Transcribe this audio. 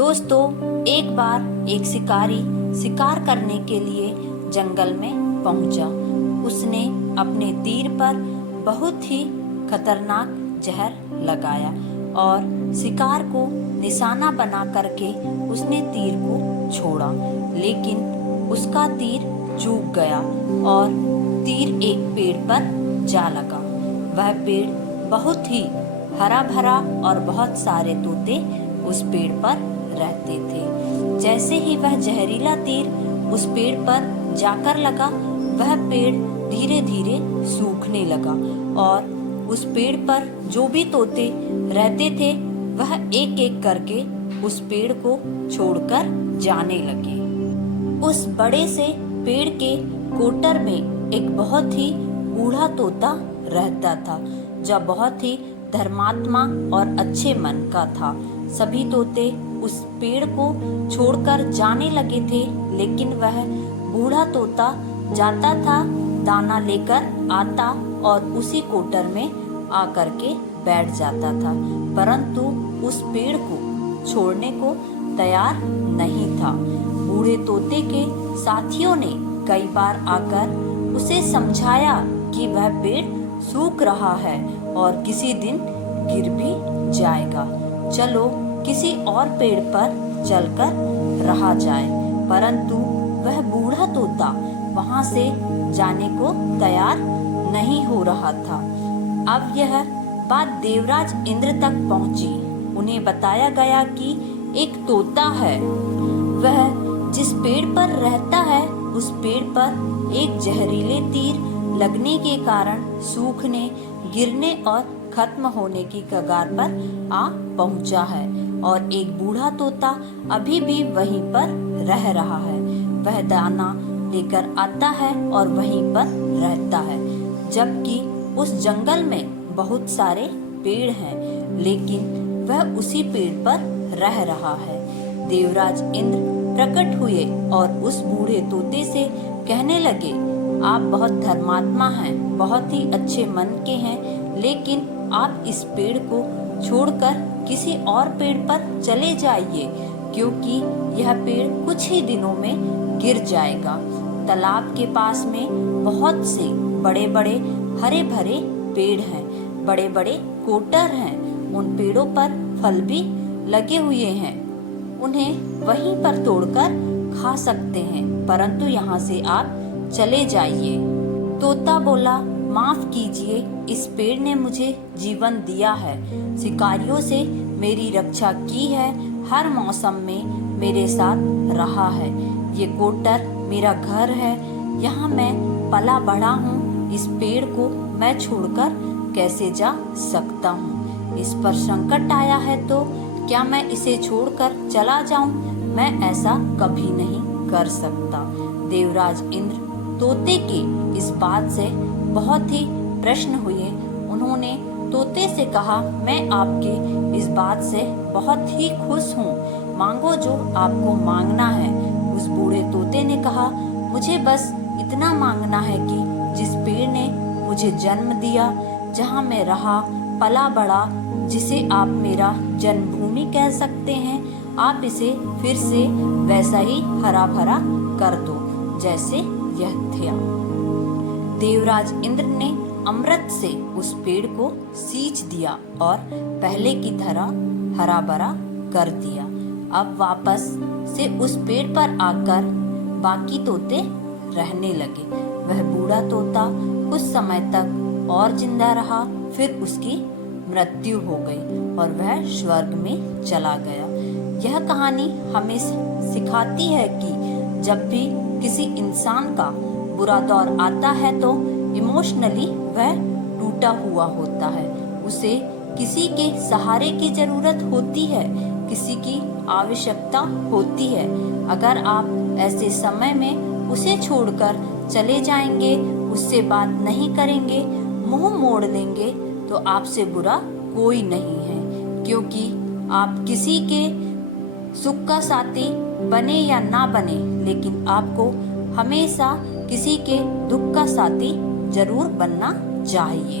दोस्तों, एक बार एक शिकारी शिकार करने के लिए जंगल में पहुंचा। उसने अपने तीर पर बहुत ही खतरनाक जहर लगाया और शिकार को निशाना बना करके उसने तीर को छोड़ा, लेकिन उसका तीर चूक गया और तीर एक पेड़ पर जा लगा। वह पेड़ बहुत ही हरा भरा और बहुत सारे तोते उस पेड़ पर रहते थे। जैसे ही वह जहरीला तीर उस पेड़ पर जाकर लगा, वह पेड़ धीरे धीरे सूखने लगा और उस पेड़ पर जो भी तोते रहते थे वह एक एक करके उस पेड़ को छोड़कर जाने लगे। उस बड़े से पेड़ के कोटर में एक बहुत ही बूढ़ा तोता रहता था, जो बहुत ही धर्मात्मा और अच्छे मन का था। सभी तोते उस पेड़ को छोड़कर जाने लगे थे, लेकिन वह बूढ़ा तोता जाता था, दाना लेकर आता और उसी कोटर में आकर के बैठ जाता था, परंतु उस पेड़ को छोड़ने को तैयार नहीं था। बूढ़े तोते के साथियों ने कई बार आकर उसे समझाया कि वह पेड़ सूख रहा है और किसी दिन गिर भी जाएगा, चलो किसी और पेड़ पर चलकर रहा जाए, परंतु वह बूढ़ा तोता वहां से जाने को तैयार नहीं हो रहा था। अब यह बात देवराज इंद्र तक पहुंची। उन्हें बताया गया कि एक तोता है, वह जिस पेड़ पर रहता है उस पेड़ पर एक जहरीले तीर लगने के कारण सूखने, गिरने और खत्म होने की कगार पर आ पहुंचा है और एक बूढ़ा तोता अभी भी वहीं पर रह रहा है। वह दाना लेकर आता है और वहीं पर रहता है, जबकि उस जंगल में बहुत सारे पेड़ हैं, लेकिन वह उसी पेड़ पर रह रहा है। देवराज इंद्र प्रकट हुए और उस बूढ़े तोते से कहने लगे, आप बहुत धर्मात्मा हैं, बहुत ही अच्छे मन के हैं, लेकिन आप इस पेड़ को छोड़कर किसी और पेड़ पर चले जाइए, क्योंकि यह पेड़ कुछ ही दिनों में गिर जाएगा। तालाब के पास में बहुत से बड़े बड़े हरे भरे पेड़ हैं, बड़े बड़े कोटर हैं, उन पेड़ों पर फल भी लगे हुए हैं, उन्हें वहीं पर तोड़कर खा सकते हैं, परंतु यहाँ से आप चले जाइए। तोता बोला, माफ कीजिए, इस पेड़ ने मुझे जीवन दिया है, शिकारियों से मेरी रक्षा की है, हर मौसम में मेरे साथ रहा है, ये कोटर मेरा घर है, यहाँ मैं पला बड़ा हूँ, इस पेड़ को मैं छोड़कर कैसे जा सकता हूँ? इस पर संकट आया है तो क्या मैं इसे छोड़कर चला जाऊं? मैं ऐसा कभी नहीं कर सकता। देवराज इंद्र तोते की इस बात से बहुत ही प्रसन्न हुए। उन्होंने तोते से कहा, मैं आपके इस बात से बहुत ही खुश हूँ, मांगो जो आपको मांगना है। उस बूढ़े तोते ने कहा, मुझे बस इतना मांगना है कि जिस पेड़ ने मुझे जन्म दिया, जहाँ मैं रहा पला बड़ा, जिसे आप मेरा जन्मभूमि कह सकते हैं, आप इसे फिर से वैसा ही हरा भरा कर दो जैसे यह था। देवराज इंद्र ने अमृत से उस पेड़ को सींच दिया और पहले की तरह हरा भरा कर दिया। अब वापस से उस पेड़ पर आकर बाकी तोते रहने लगे। वह बूढ़ा तोता कुछ समय तक और जिंदा रहा, फिर उसकी मृत्यु हो गई और वह स्वर्ग में चला गया। यह कहानी हमें सिखाती है कि जब भी किसी इंसान का बुरा दौर आता है तो इमोशनली वह टूटा हुआ होता है, उसे किसी के सहारे की जरूरत होती है, किसी की आवश्यकता होती है। अगर आप ऐसे समय में उसे छोड़कर चले जाएंगे, उससे बात नहीं करेंगे, मुंह मोड़ लेंगे, तो आपसे बुरा कोई नहीं है, क्योंकि आप किसी के सुख का साथी बने या ना बने, लेकिन आपको हमेशा किसी के दुख का साथी जरूर बनना चाहिए।